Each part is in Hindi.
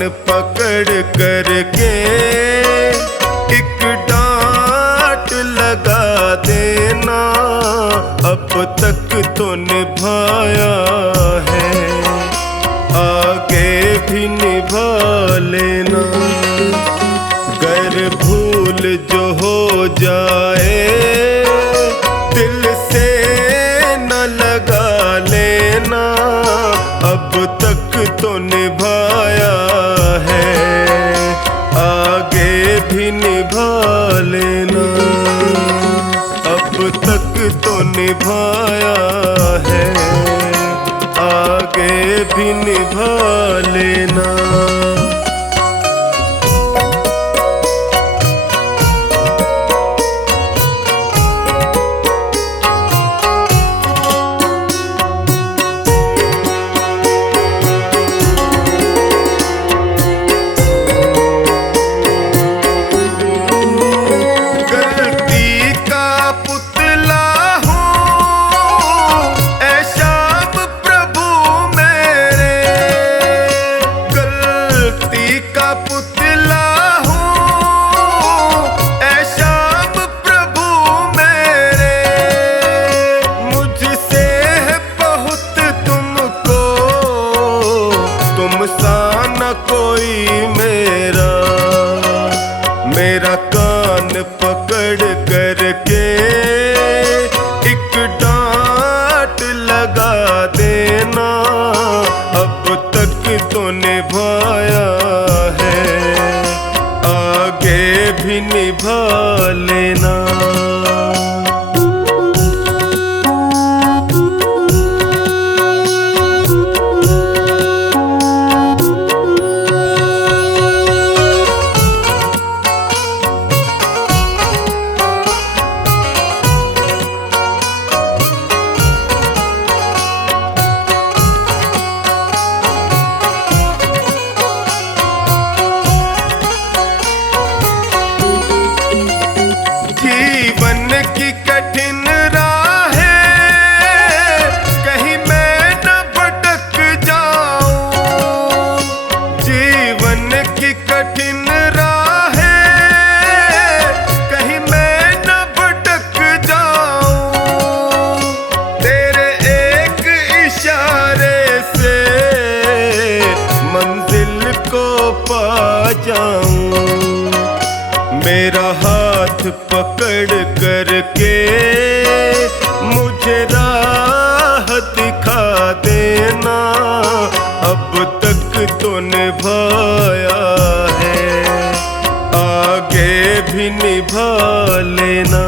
पकड़ करके एक डांट लगा देना, अब तक तो निभाया है, आगे भी निभा लेना। गर भूल जो हो जाए दिल से न लगा लेना, अब तक तो निभाया है, आगे भी निभा लेना। अब तक तो निभाया है, आगे भी निभा लेना। मेरा कान पकड़ करके एक डांट लगा देना, अब तक तो निभाया है, आगे भी निभा लेना। जीवन की कठिन राहें कहीं मैं न भटक जाऊं, जीवन की कठिन राहें कहीं मैं न भटक जाऊं, तेरे एक इशारे से मंजिल को पा जाऊं। मेरा हाथ पकड़ करके मुझे राह दिखा देना, अब तक तो निभाया है, आगे भी निभा लेना।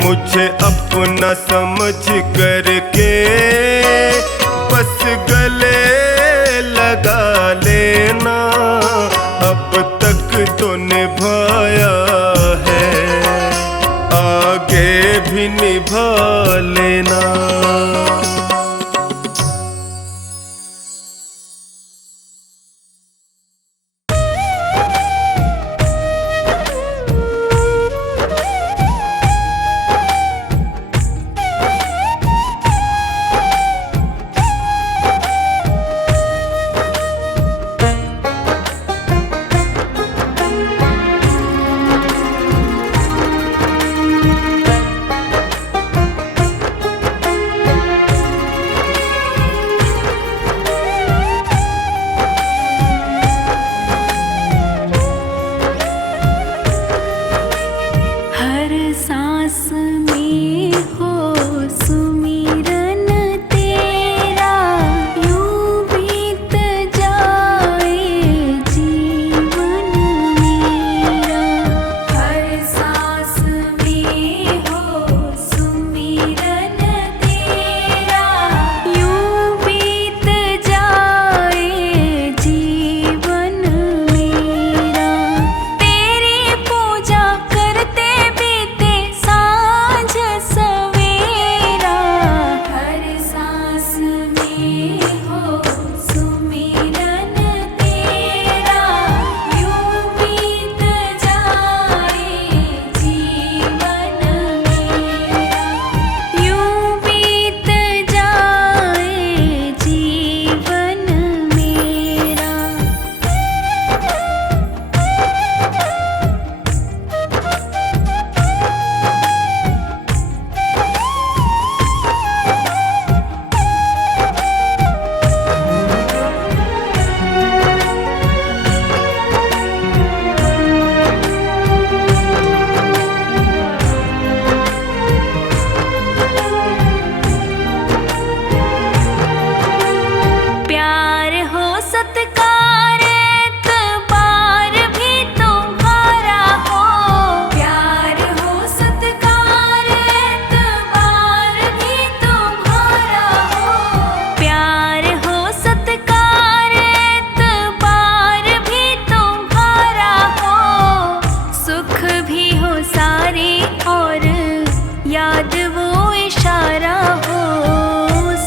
मुझे अपना समझ करके बस गले लगा लेना, अब तक तो निभाया है, आगे भी निभा लेना। सत्कार एतबार भी तुम्हारा हो, प्यार हो सत्कार एतबार भी तुम्हारा हो, प्यार हो सत्कार एतबार भी तुम्हारा हो, सुख भी हो सारे और याद वो इशारा हो,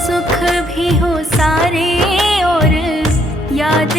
सुख भी हो सारे और याद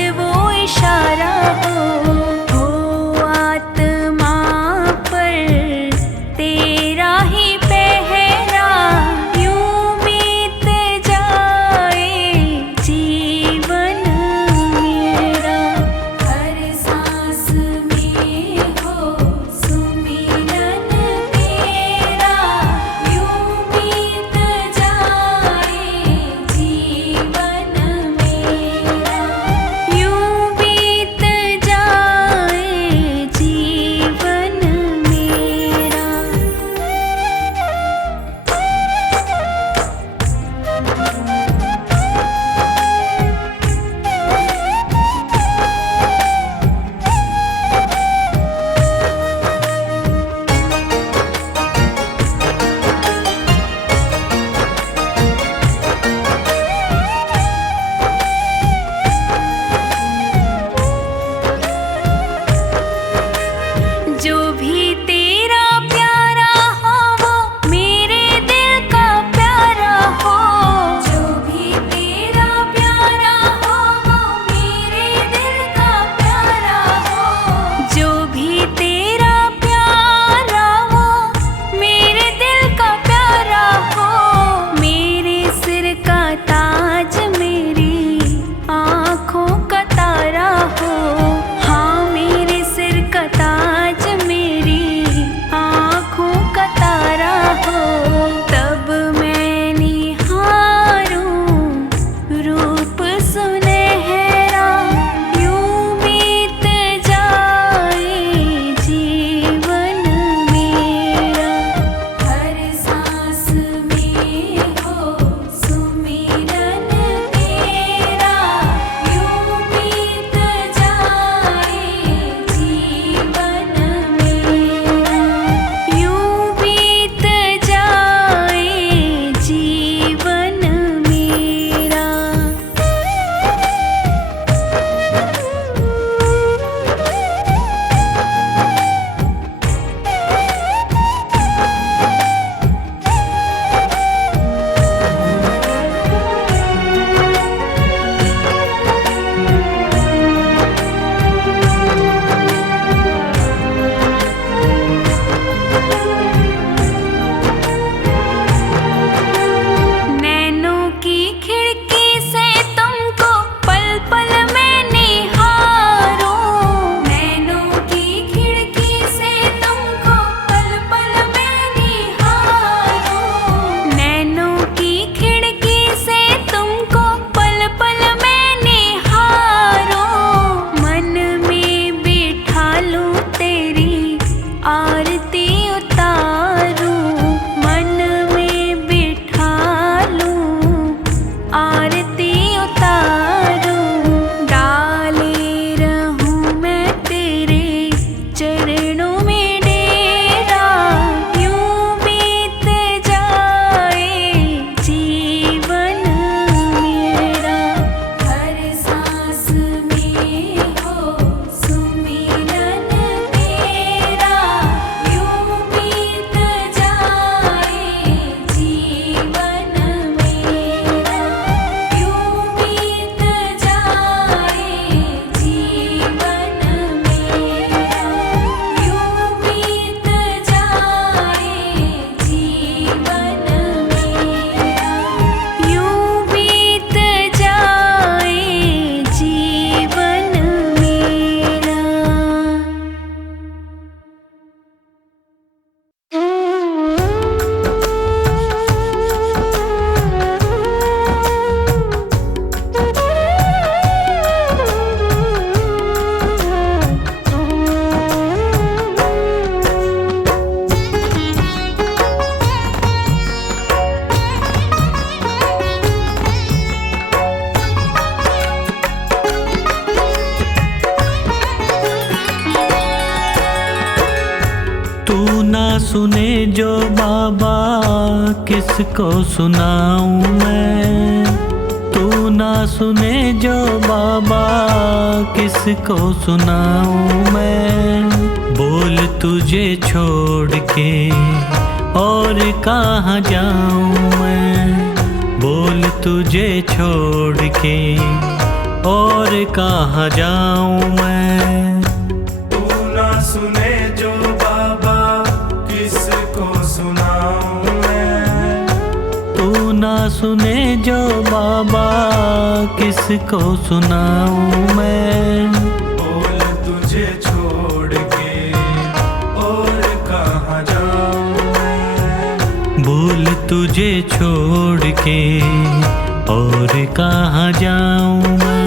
सुने जो बाबा किसको सुनाऊं मैं। तू ना सुने जो बाबा किसको सुनाऊं मैं। बोल तुझे छोड़ के और कहाँ जाऊं मैं। बोल तुझे छोड़ के और कहाँ जाऊं मैं। तू ना सुने जो बाबा किसको सुनाऊं मैं। तू ना सुने जो बाबा किसको सुनाऊं मैं। बोल तुझे छोड़ के और कहाँ जाऊं मैं। बोल तुझे छोड़ के और कहाँ जाऊं मैं।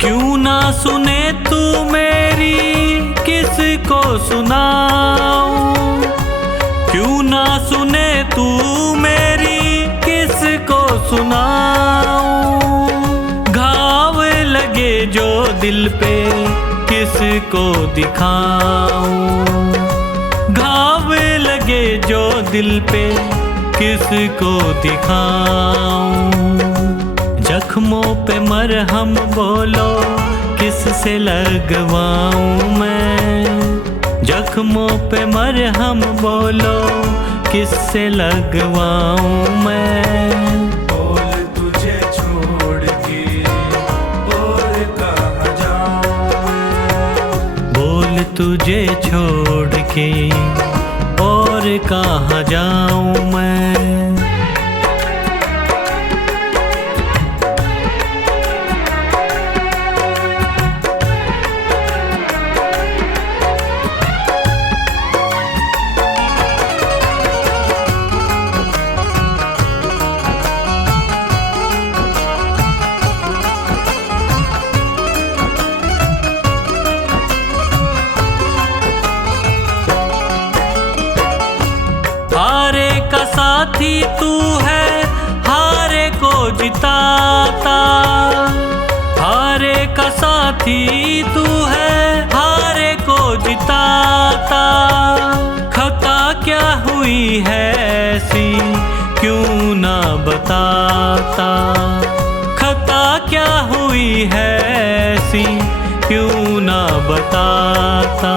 क्यों ना सुने तू मेरी किसको सुनाऊं। क्यों ना सुने तू मेरी किसको सुनाऊं। घाव लगे जो दिल पे किसको दिखाऊं। घाव लगे जो दिल पे किसको दिखाऊं। जख्मों पे मरहम बोलो किससे लगवाऊं मैं। जख्मों पे मरहम बोलो किससे लगवाऊं मैं। बोल तुझे छोड़ के और कहाँ जाऊं मैं। बोल तुझे छोड़ के और कहाँ जाऊं मैं। हारे का साथी तू है हारे को जिताता। हारे का साथी तू है हारे को जिताता। खता क्या हुई है ऐसी क्यों ना बताता। खता क्या हुई है ऐसी क्यों ना बताता।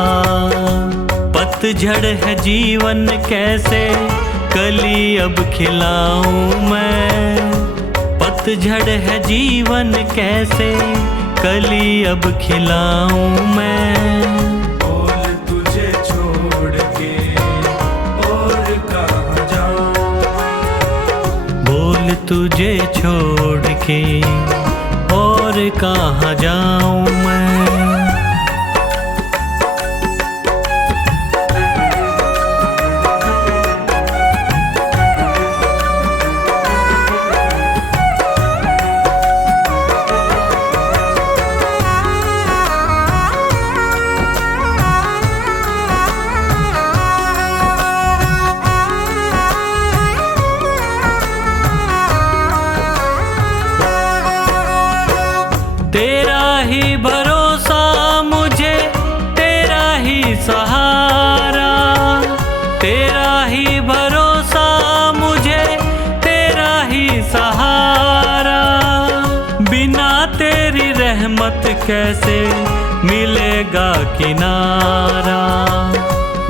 पतझड़ है जीवन कैसे कली अब खिलाऊं मैं। पतझड़ है जीवन कैसे कली अब खिलाऊं मैं। बोल तुझे छोड़ के और कहाँ जाऊं मैं। बोल तुझे छोड़ के और कहाँ जाऊं मैं। तेरा ही भरोसा मुझे तेरा ही सहारा। तेरा ही भरोसा मुझे तेरा ही सहारा। बिना तेरी रहमत कैसे मिलेगा किनारा।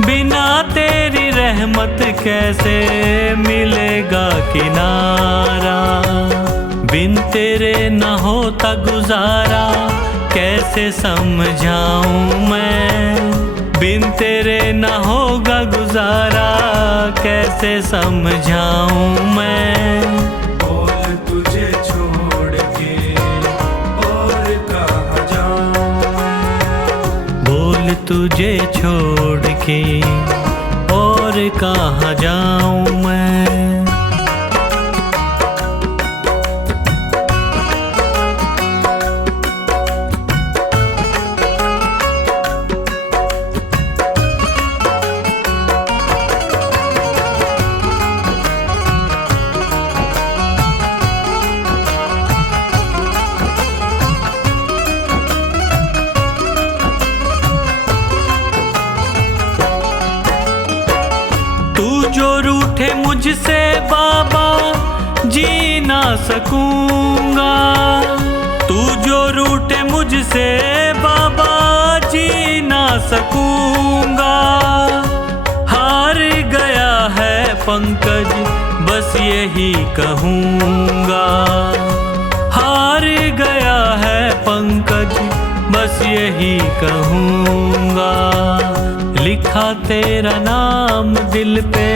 बिना तेरी रहमत कैसे मिलेगा किनारा। बिन तेरे न होता गुजारा कैसे समझाऊं मैं। बिन तेरे न होगा गुजारा कैसे समझाऊं मैं। बोल तुझे छोड़ के और कहाँ जाऊं मैं। बोल तुझे छोड़ के और और कहाँ जाऊं मैं। जो रूठे मुझसे बाबा जी ना सकूंगा, तू जो रूठे मुझसे बाबा जी ना सकूंगा। हार गया है पंकज बस यही कहूंगा, हार गया है पंकज बस यही कहूंगा। लिखा तेरा नाम दिल पे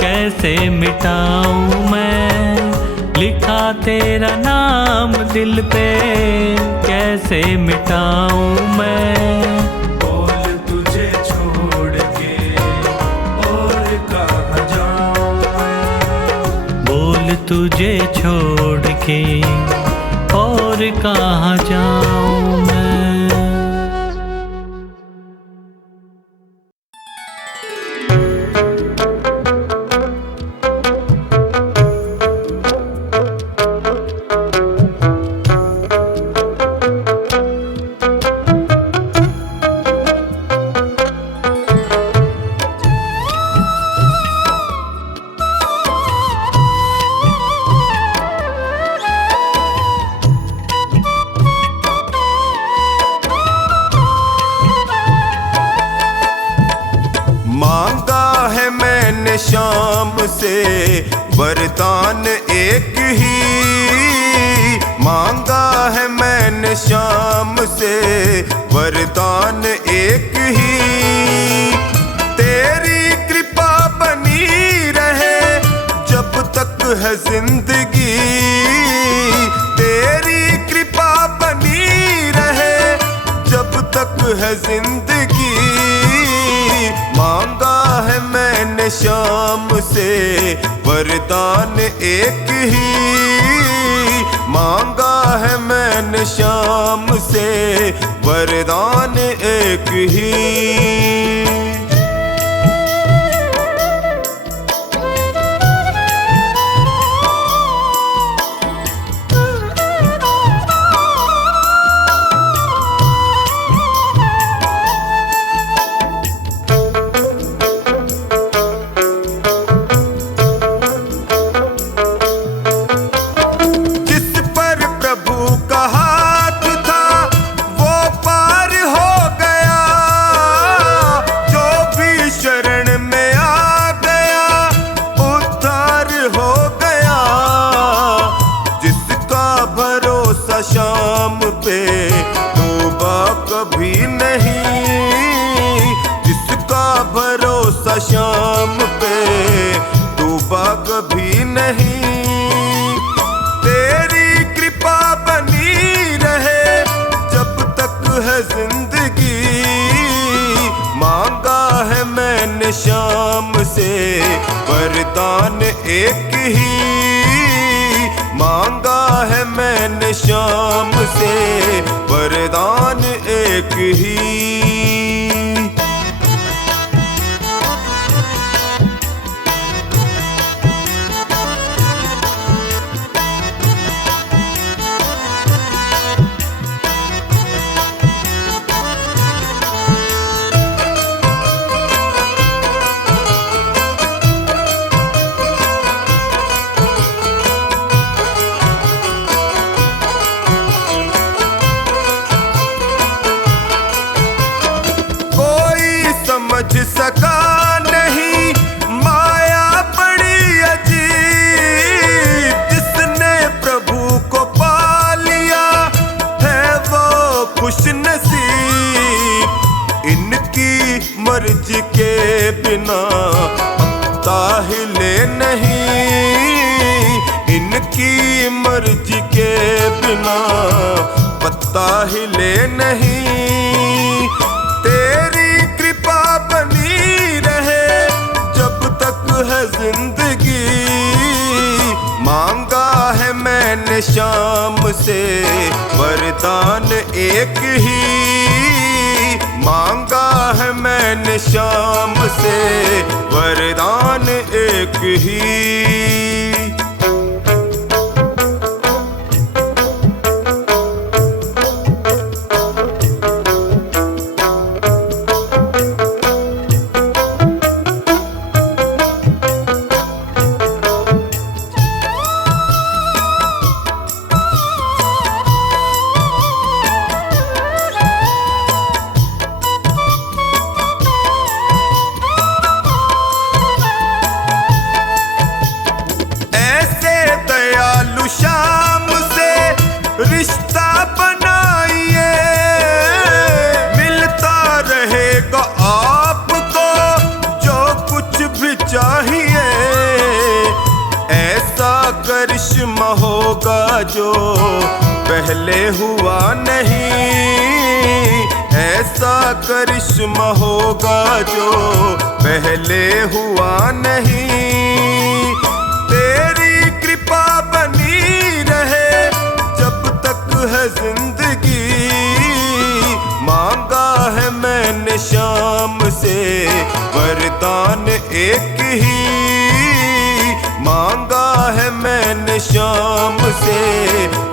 कैसे मिटाऊं मैं, लिखा तेरा नाम दिल पे कैसे मिटाऊं मैं। बोल तुझे छोड़ के और कहाँ जाऊं मैं। बोल तुझे छोड़ के और कहाँ जाऊं मैं। शाम से वरदान एक ही मांगा है मैंने, शाम से वरदान एक ही। तेरी कृपा बनी रहे जब तक है जिंदगी, तेरी कृपा बनी रहे जब तक है जिंदगी। मांगा है मैंने शाम से वरदान एक ही, मांगा है मैंने शाम से वरदान एक ही। शाम पे तौबा कभी नहीं, जिसका भरोसा शाम पे तौबा कभी नहीं। तेरी कृपा बनी रहे जब तक है जिंदगी। मांगा है मैंने शाम से वरदान एक ही, मांगा है मैंने शाम से वरदान एक ही। समझ सका नहीं माया बड़ी अजीब, जिसने प्रभु को पा लिया है वो खुश नसीब। इनकी मर्जी के बिना पत्ता हिले नहीं, इनकी मर्जी के बिना पत्ता हिले नहीं। तेरी कृपा बनी रहे वरदान एक ही मांगा है मैंने श्याम से, वरदान एक ही। श्याम से रिश्ता बनाइए, मिलता रहेगा आपको जो कुछ भी चाहिए। ऐसा करिश्मा होगा जो पहले हुआ नहीं, ऐसा करिश्मा होगा जो पहले हुआ नहीं। तेरी कृपा बनी रहे जब तक है जिंदगी, मांगा है मैंने श्याम से वरदान एक ही, मांगा है मैंने श्याम से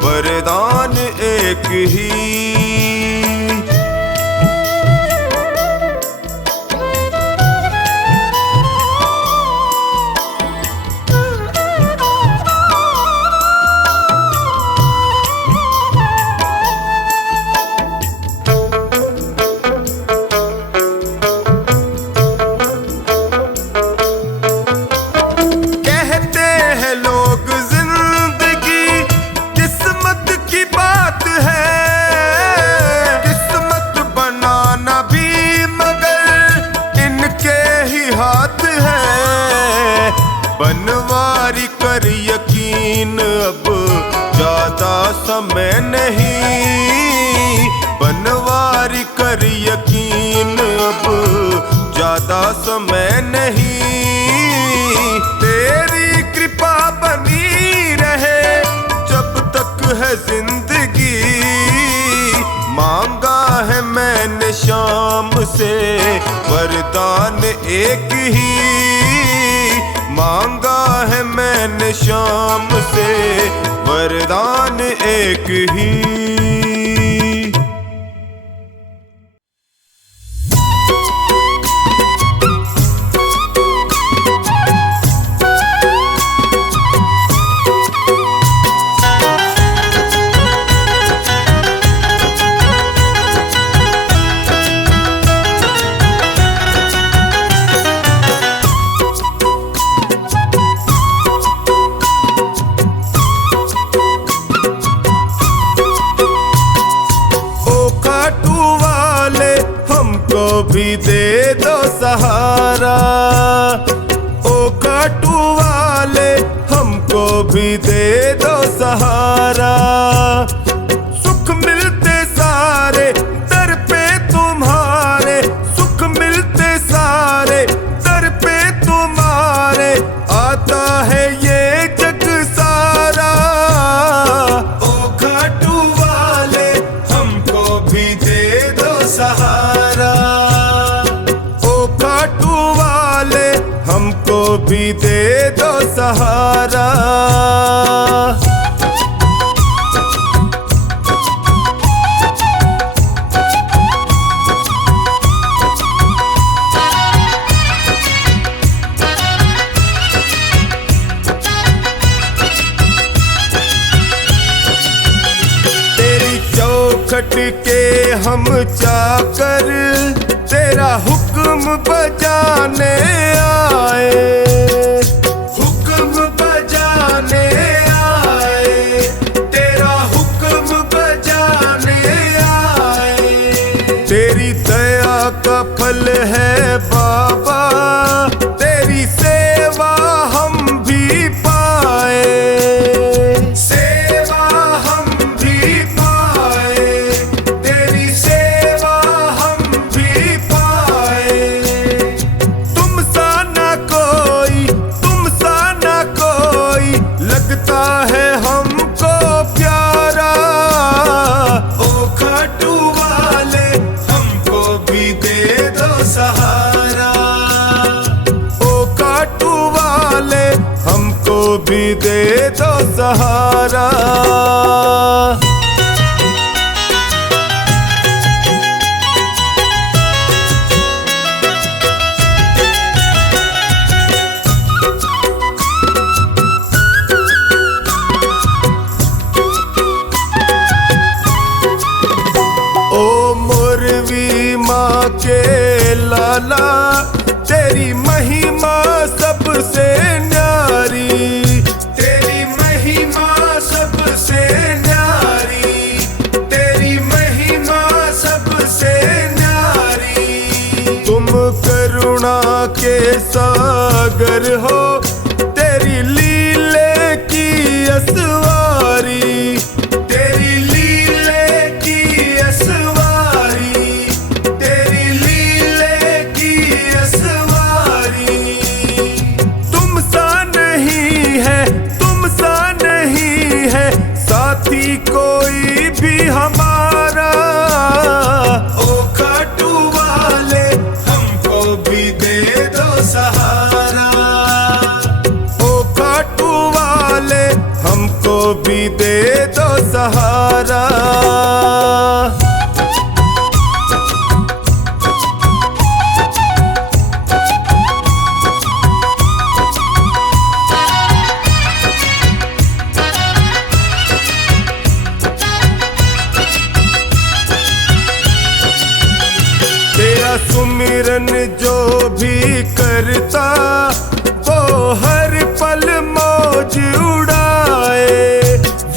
वरदान एक ही। बनवारी कर यकीन अब ज्यादा समय नहीं, बनवारी कर यकीन अब ज्यादा समय नहीं। तेरी कृपा बनी रहे जब तक है जिंदगी, मांगा है मैंने श्याम से वरदान एक ही, मांगा है मैंने श्याम से वरदान एक ही। भी दे दो सहारा, ओ खाटू वाले हमको भी दे दो सहारा। सुख मिलते सारे दर पे तुम्हारे, सुख मिलते सारे दर पे तुम्हारे, आता है ये जग सारा। ओ खाटू वाले हमको भी दे दो सहारा, हमको भी दे दो सहारा। तेरी चौखट के हम चाकर, तेरा हुक्म बजाने आए, हुक्म बजाने आए, तेरा हुक्म बजाने आए। तेरी दया का फल है बाबा, तेरी सेवा हम भी पाए, सेवा हम भी पाए, तेरी सेवा हम भी पाए। तुम सा ना कोई, तुम सा ना कोई लगता है हमको प्यारा। भी दे दो सहारा। ओ मोरवी माँ के लाला, तेरी महिमा सबसे न्यारी, तेरी महिमा सबसे न्यारी, तेरी महिमा सबसे न्यारी। तुम करुणा के सागर हो, तेरी लीले की असवारी, तेरी लीले की असवारी, तेरी लीले की असवारी। तुम सा नहीं है, तुम सा नहीं है साथी कोई भी हमारा। ओ खाटू वाले हमको भी दे दो सहारा, ओ खाटू वाले हमको भी दे दो सहारा। तेरा सुमिरन जो भी करता, वो हर पल मौज उड़ाए,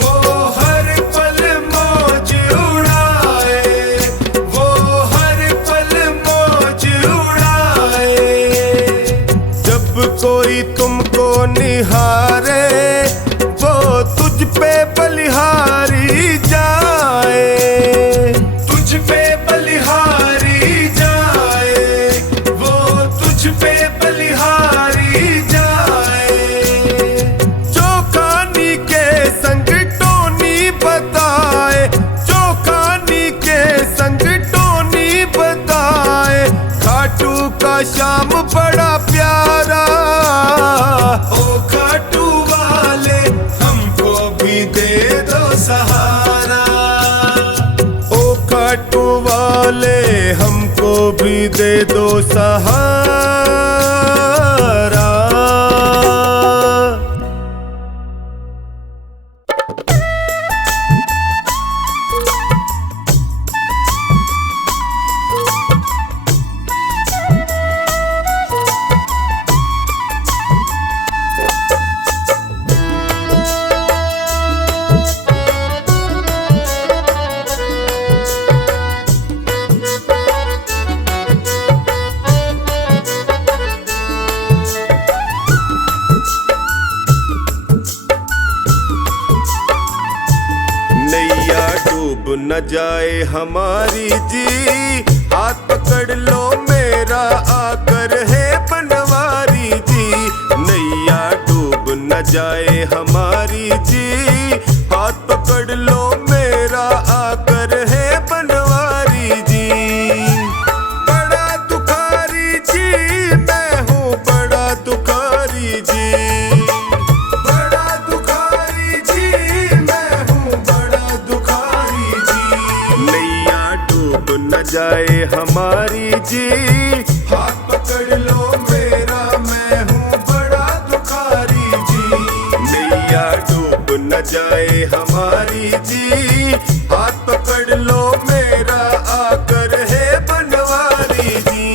वो हर पल मौज उड़ाए, वो हर पल मौज उड़ाए। जब कोई तुमको निहारे, वो तुझ पे बलिहारी जाए, तुझ पे बलिहारी जाए, वो तुझ पे बलिहारी जाए। चौखानी के संग टोनी बताए, चौखानी के संग टोनी बताए, खाटू का शाम बड़ा प्यारा। ओ खाटू वाले हमको भी दे दो सहारा, ओ खाटू वाले हमको भी दे दो सहारा। नैया डूब न जाए हमारी जी, हाथ पकड़ लो मेरा आकर है बनवारी जी। नैया डूब न जाए हमारी जी, हाथ पकड़ लो मेरा आकर है बनवारी जी। बड़ा दुखारी जी मैं हूँ, बड़ा दुखारी जी, बड़ा दुखारी जी मैं हूँ, बड़ा दुखारी जी। नैया डूब न जाए हमारी जी, हाथ पकड़ लो मेरा मैं हूँ बड़ा दुखारी जी। नैया डूब न जाए हमारी जी, हाथ पकड़ लो मेरा आकर है बनवारी जी।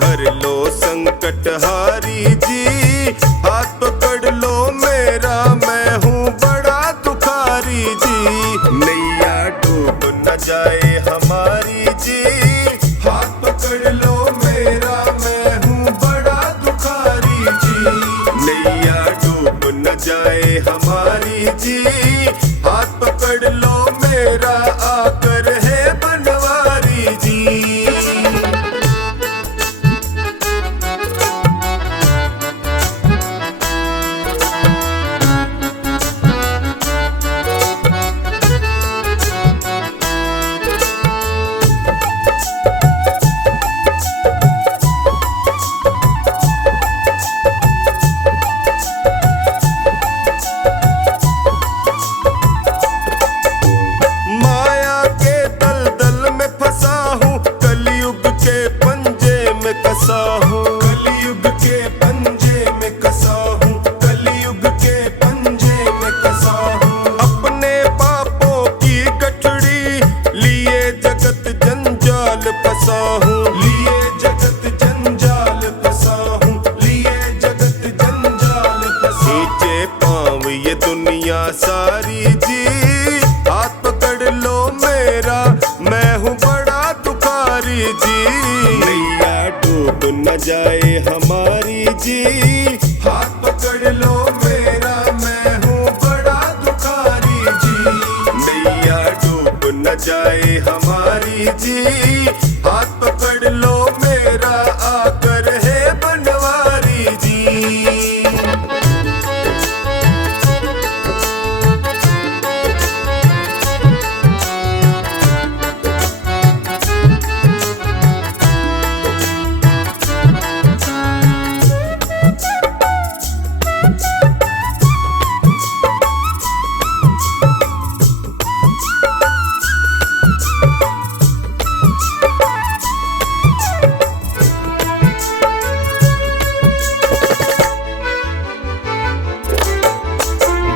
हर लो संकट हारी जी, हाथ पकड़ लो मेरा मैं हूँ बड़ा दुखारी जी। नैया डूब न जाए हमारी जी, हाथ पकड़ लो मेरा मैं हूँ बड़ा दुखारी जी। नैया डूब न जाए हमारी जी, हाथ पकड़ लो मेरा आकर है बनवारी जी। माया के दलदल में फंसा हूँ, कलयुग के पंजे में कसा हूँ। कलयुग के पंजे में कसा हूँ, कलयुग के पंजे में कसा हूँ। अपने पापों की गठड़ी लिए जगत जंजाल फंसा हूँ, लिए जगत जंजाल फंसा हूँ, लिए जगत जंजाल फंसा। नीचे पाँव ये दुनिया सारी जी, हाथ पकड़ लो मेरा मैं हूँ बड़ा दुखारी जी। नैया डूब न जाए हमारी जी, हाथ पकड़ लो मेरा मैं हूँ बड़ा दुखारी जी। नैया डूब न जाए हमारी जी, हाथ पकड़ लो मेरा आकर है बनवारी जी।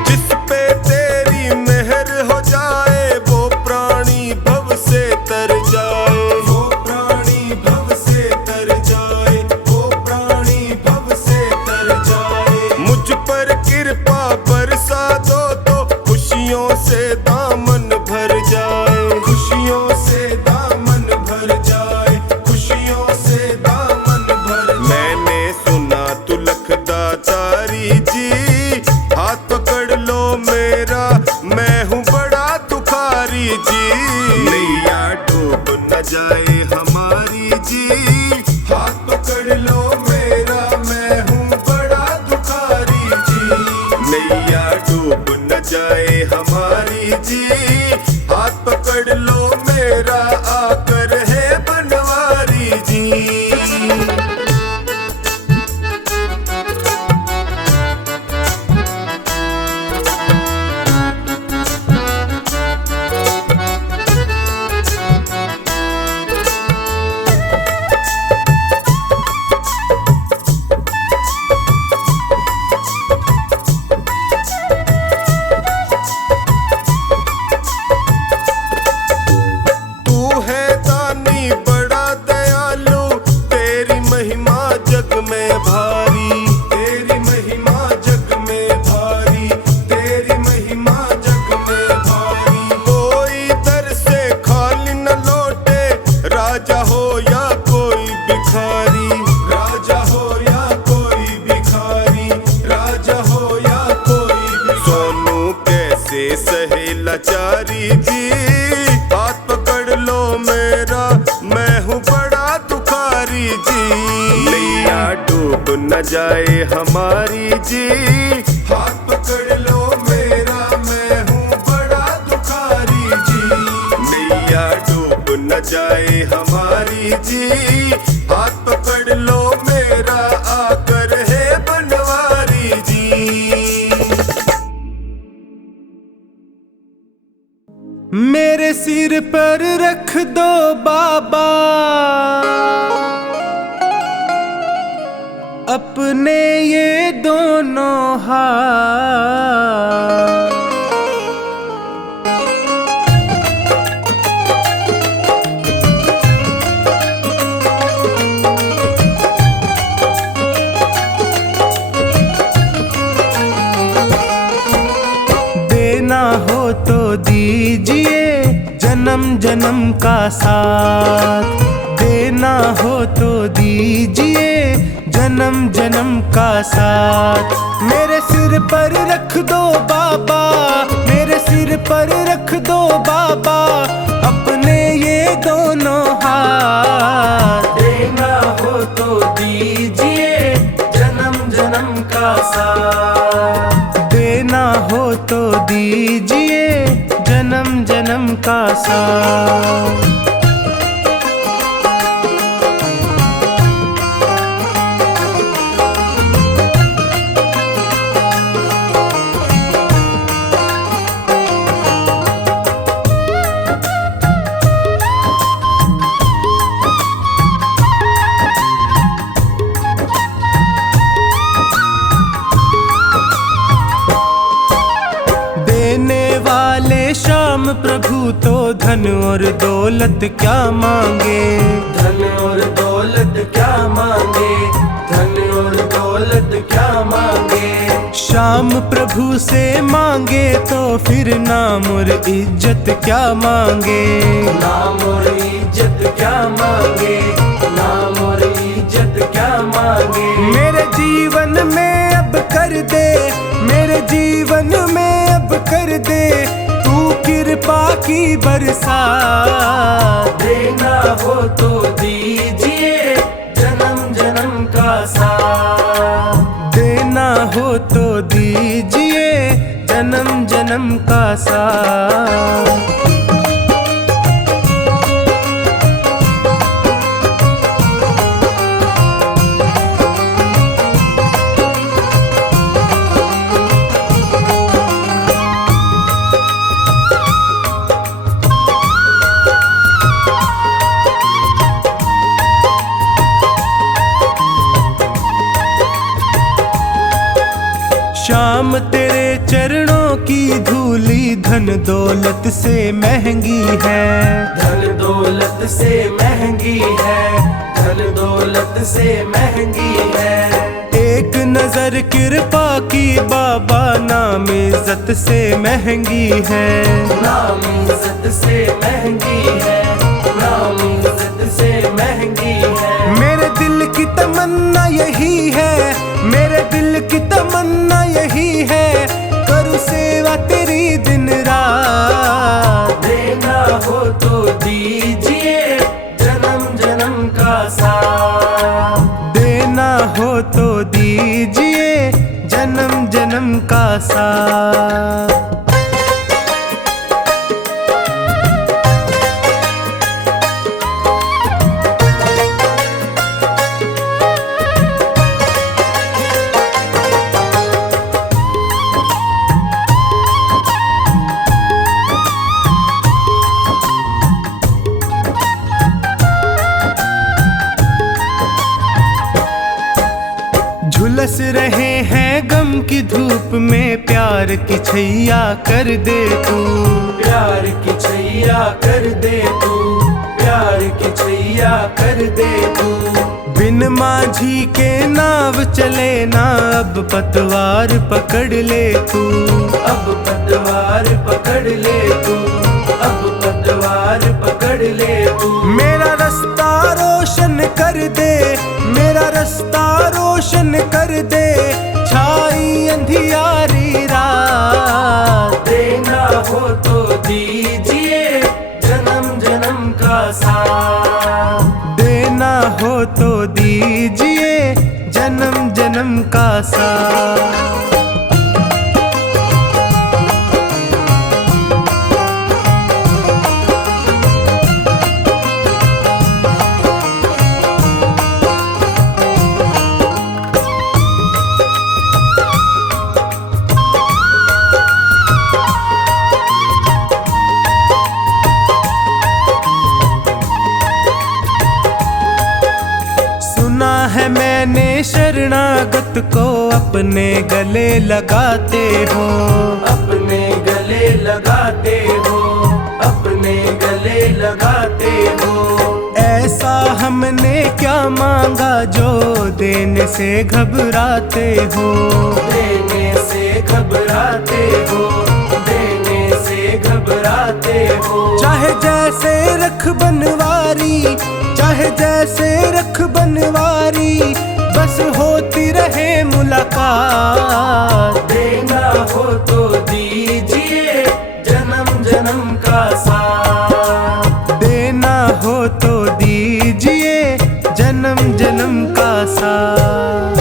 जिस पे तेरी मेहर हो जाए वो प्राणी भव से तर जाए, वो प्राणी भव से तर जाए, वो प्राणी भव से तर जाए। मुझ पर कृपा बरसा दो तो खुशियों से दामन भर जाए, खुशियों से दामन भर जाए, खुशियों से दामन भर। मैंने सुना तू लखदातारी जी, हाथ पकड़ लो मेरा मैं हूँ बड़ा दुखारी जी। नैया डूब न जाए हमारी जी, हाथ पकड़ लो मेरा मैं हूँ बड़ा दुखारी जी। नैया डूब न जाए हमारी जी, हाथ पकड़ लो मेरा आकर है बनवारी जी। तू है दानी बड़ा दयालु, तेरी महिमा जग में भारी, तेरी महिमा जग में भारी, तेरी महिमा जग में भारी। कोई दर से खाली न लौटे, राजा हो या कोई भिखारी, राजा हो या कोई भिखारी, राजा हो या कोई भिखारी। सोनू कैसे सहे लाचारी जी, हाथ पकड़ लो मेरा मैं हूँ बड़ा दुखारी जी। नैया डूब न जाए हमारी जी, हाथ पकड़ लो मेरा मैं हूँ बड़ा दुखारी जी। नैया डूब न जाए हमारी जी, हाथ पकड़ लो मेरा आकर है बनवारी जी। मेरे सिर पर रख दो बाबा अपने ये दोनों हाथ, जन्म जन्म का साथ। देना हो तो दीजिए जन्म जन्म का साथ। मेरे सिर पर रख दो बाबा, मेरे सिर पर रख दो बाबा अपने ये दोनों हाथ। देना हो तो दीजिए जन्म जन्म का साथ। देना हो तो दीजिए जन्म जन्म का साथ। श्याम प्रभु तो धन और दौलत क्या मांगे, धन और दौलत क्या मांगे, धन और दौलत क्या मांगे। श्याम प्रभु से मांगे तो फिर नाम और इज्जत क्या मांगे, नाम और इज्जत क्या मांगे, नाम और इज्जत क्या मांगे। मेरे जीवन में अब कर दे, मेरे जीवन में अब कर दे कृपा की बरसात। देना हो तो दीजिए जन्म जन्म का साथ। देना हो तो दीजिए जन्म जन्म का साथ। श्याम तेरे चरणों की धूली धन दौलत से महंगी है, धन दौलत से महंगी है, धन दौलत से महंगी है। एक नजर कृपा की बाबा नाम इज्जत से महंगी है, नाम इज्जत से महंगी है, नाम इज्जत से महंगी है। मेरे दिल की तमन्ना यही है, मेरे दिल की तमन्ना यही है करूँ सेवा तेरी दिन रात। देना हो तो दीजिए जन्म जन्म का साथ। देना हो तो दीजिए जन्म जन्म का साथ। झुलस रहे हैं गम की धूप में प्यार की छैया कर दे तू, प्यार की छैया कर दे तू, प्यार की छैया कर दे तू। बिन माझी के नाव चले ना अब पतवार पकड़ ले तू, अब पतवार पकड़ ले तू, अब पतवार पकड़ ले तू। मेरा रास्ता रोशन कर दे, मेरा रास्ता रोशन कर दे छाई अंधियारी रात। देना हो तो दीजिए जन्म जन्म का साथ। देना हो तो दीजिए जन्म जन्म का साथ। है मैंने शरणागत को अपने गले लगाते हो, अपने गले लगाते हो, अपने गले लगाते हो। ऐसा हमने क्या मांगा जो देने से घबराते हो, देने से घबराते हो, देने से घबराते घबराते हो। चाहे जैसे रख बनवारी, चाहे जैसे रख बनवारी, बस होती रहे मुलाकात। देना हो तो दीजिए जन्म जन्म का साथ, देना हो तो दीजिए जन्म जन्म का साथ।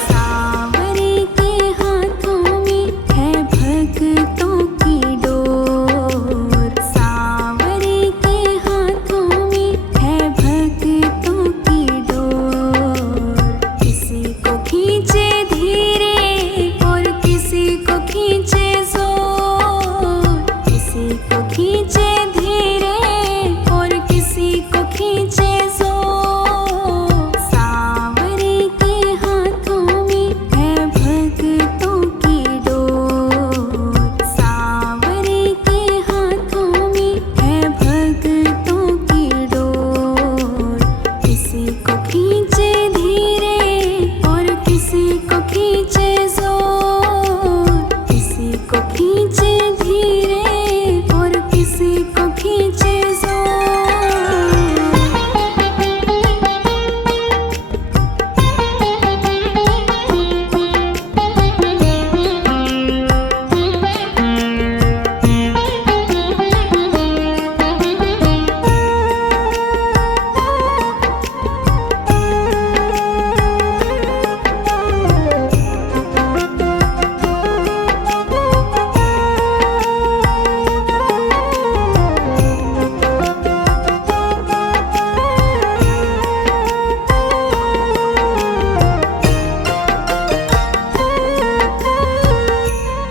सावरे के हाथों में है भक्तों की डोर, सावरे के हाथों में है भक्तों की डोर। किसी को खींचे धीरे और किसी को खींचे जोर, किसी को खींचे धीरे और किसी को खींचे जोर। सावरे के हाथों में है भक्तों की डोर, सावरे के हाथों में है भक्तों की डोर। किसी को खींचे धीरे और किसी को खींचे जोर, किसी को खींचे धीरे और किसी को खींचे जोर।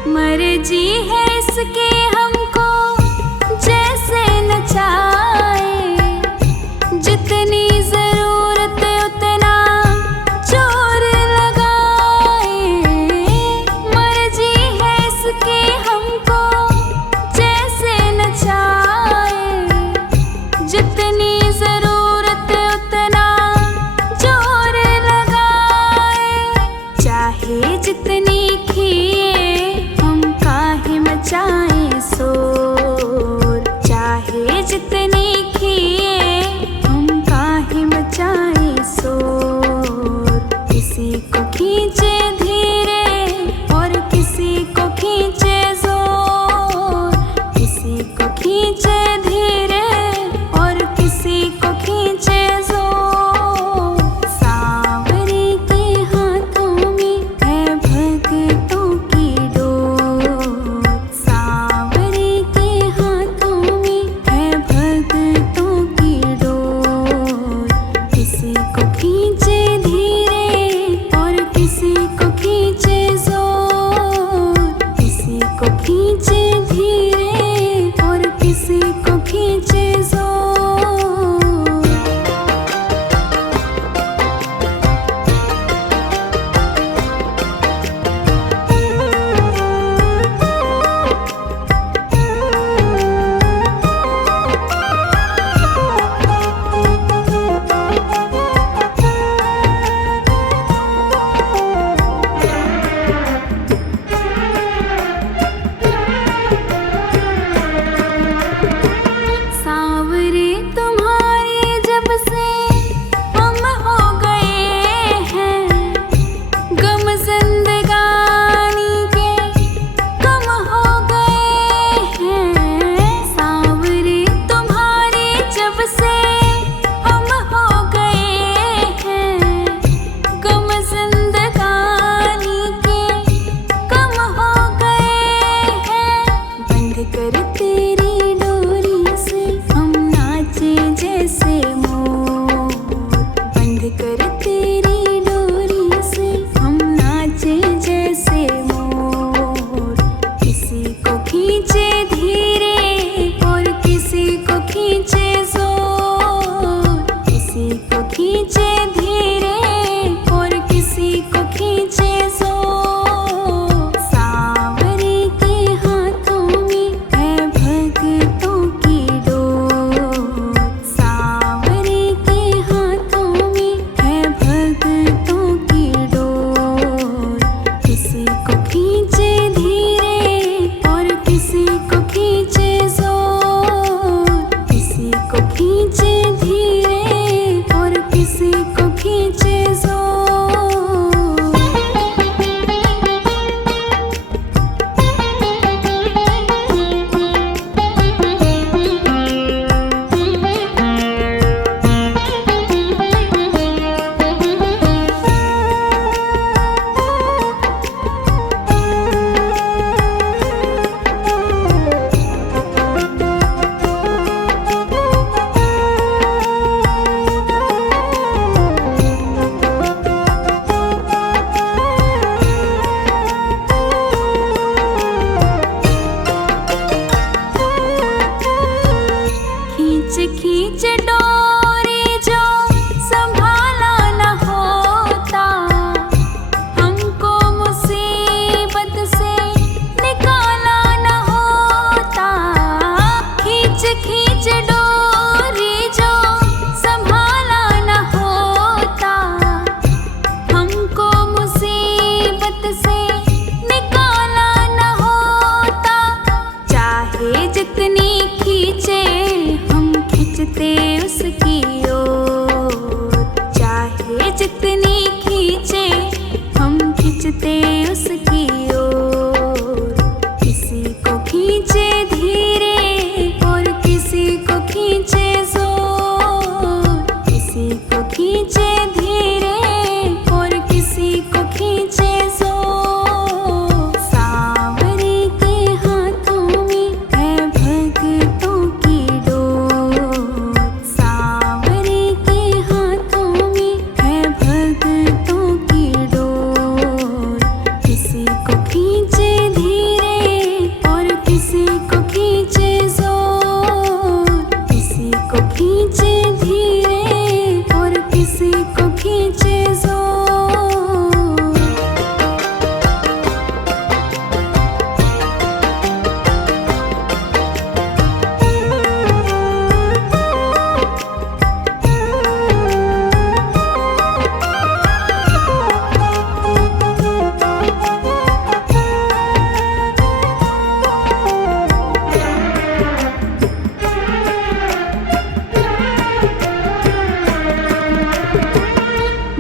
मर्जी है इसके हमको जैसे नचाए, जितनी जरूरत उतना जोर लगाए। मर्जी है इसके हमको जैसे नचाए, जितनी जरूरत उतना जोर लगाए। चाहे जितनी खिए हम काहे मचाएं शोर, चाहे जितनी खिए हम काहे मचाएं शोर। किसी को खींचे धीरे और किसी को खींचे जोर, किसी को खींचे धीरे और किसी को खींचे जोर। सावरे के हाथों में है भक्तों की डोर, सावरे के हाथों में है भक्तों की डोर। किसी को खींचे धीरे और किसी को खींचे जोर, किसी को खींचे धीरे और किसी को खींचे जोर। खींचे धीरे और किसी को खींचे जोर। खींचे डोरी जो संभाला न होता, हमको मुसीबत से निकाला न होता। खींच खींच डोरी जो संभाला न होता, हमको मुसीबत से निकाला न होता। चाहे जितनी खींचे हम खींचते उसकी ओर, चाहे जितनी खींचे हम खींचते उसकी ओर। किसी को खींचे धीरे और किसी को खींचे जोर, किसी को खींचे धीरे और किसी को खींचे जोर। सांवरे के हाथों में है भक्तों की डोर, सांवरे के हाथों में है भक्तों की डोर। किसी को खींचे धीरे और किसी को खींचे जोर, किसी को खींचे धीरे और किसी को खींचे जोर।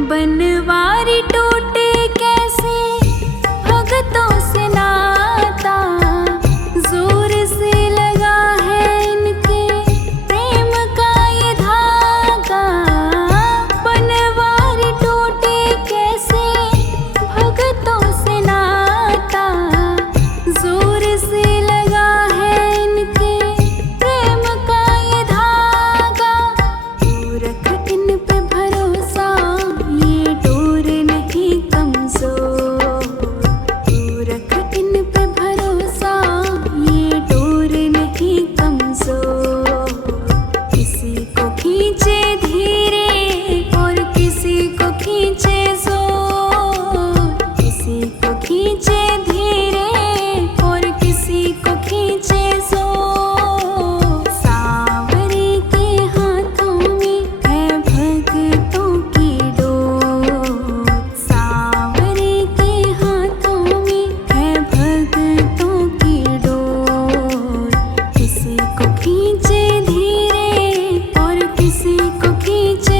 बनवारी टूटे कैसे भगतों से नाता, जोर से लगा है इनके प्रेम का ये धागा। बनवारी टूटे कैसे भगतों से नाता, जोर से लगा है इनके प्रेम का ये धागा। तू रख इन पे भरोसा, ये डोर नहीं कमजोर। तू रख इन पे भरोसा, ये डोर नहीं कमजोर। किसी को खींचे धीरे और किसी को खींचे जोर, किसी को खींचे धीरे और किसी को खींचे जोर। सांवरे के हाथों में है भक्तों की डोर, सांवरे के हाथों में है भक्तों की डोर। किसी को खींचे धीरे और किसी को खींचे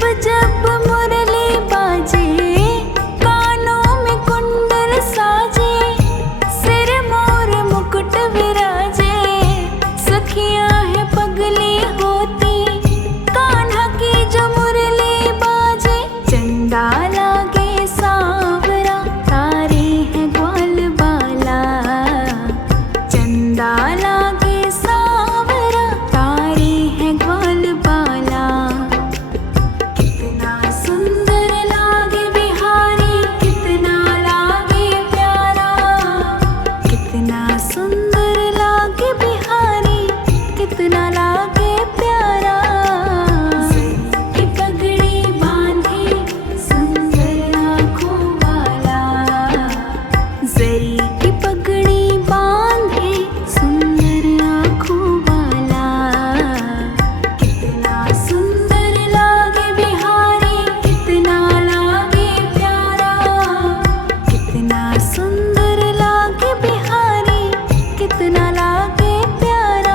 जब जब मुरली बाजे कानों में कुंडल साजे सिर मोर मुकुट विराजे सखियां है पगली होती कान्हा की जो मुरली बाजे चंदा लागे सांवरा तारे है ग्वाल बाला चंदा लागे सांवरा तारे है ग्वाल बाला कितना सुंदर लागे बिहारी कितना लागे प्यारा कितना सुंदर लागे बिहारी कितना लागे प्यारा की पगड़ी बांधे सुंदर आँखों वाला जरी की पगड़ी बांधे सुंदर आँखों वाला कितना सुंदर लागे बिहारी कितना लागे प्यारा कितना सुंदर लागे बिहारी कितना लागे प्यारा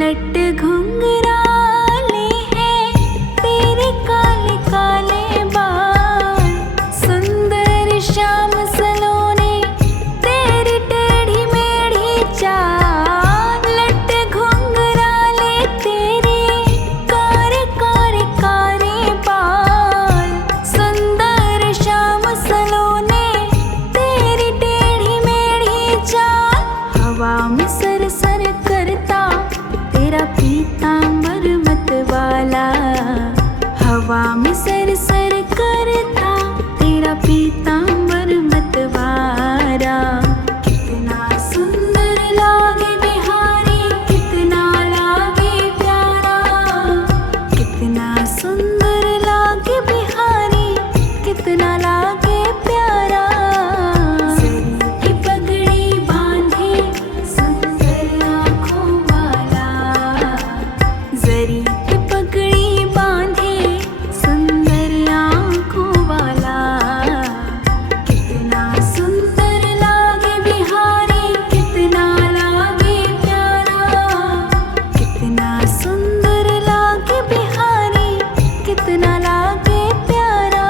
लट घुंघराले हैं तेरे काले काले बाल सुंदर श्याम सलोने तेरी टेढ़ी मेढ़ी चाल लट घुंघराले तेरे कारे कारे कारे बाल सुंदर श्याम सलोने तेरी टेढ़ी मेढ़ी चाल हवा में सर सर करता तेरा पीतांबर मत वाला हवा में सर सर करता तेरा पीतांबर मत वाला कितना सुंदर लागे बिहारी कितना लागे प्यारा कितना सुंदर लागे बिहारी कितना लागे प्यारा की पगड़ी बांधे सुंदर आँखों वाला जरी की पगड़ी बांधे सुंदर आँखों वाला कितना सुंदर लागे बिहारी कितना लागे प्यारा कितना सुंदर लागे बिहारी कितना लागे प्यारा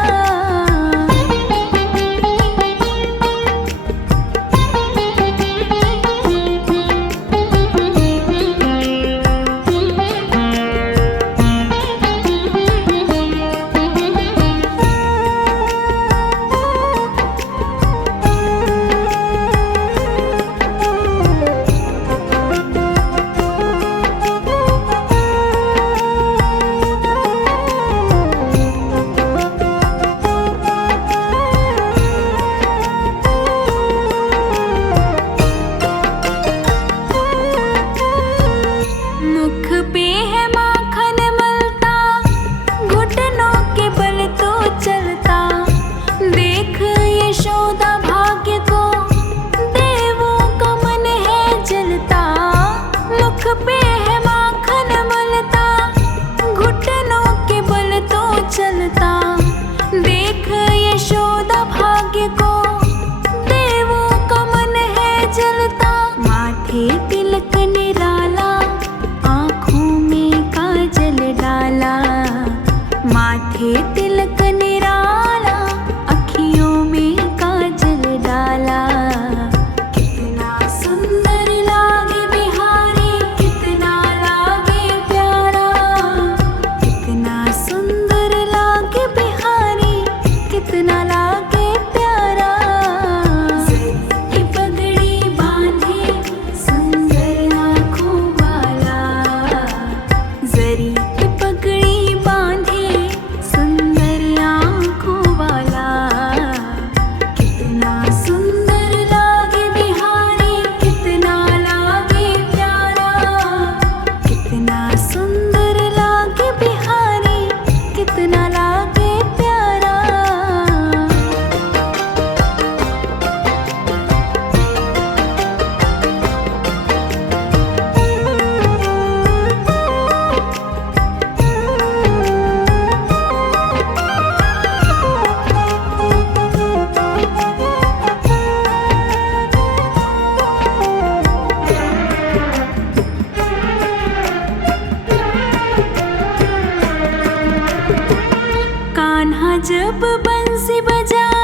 जब बंसी बजा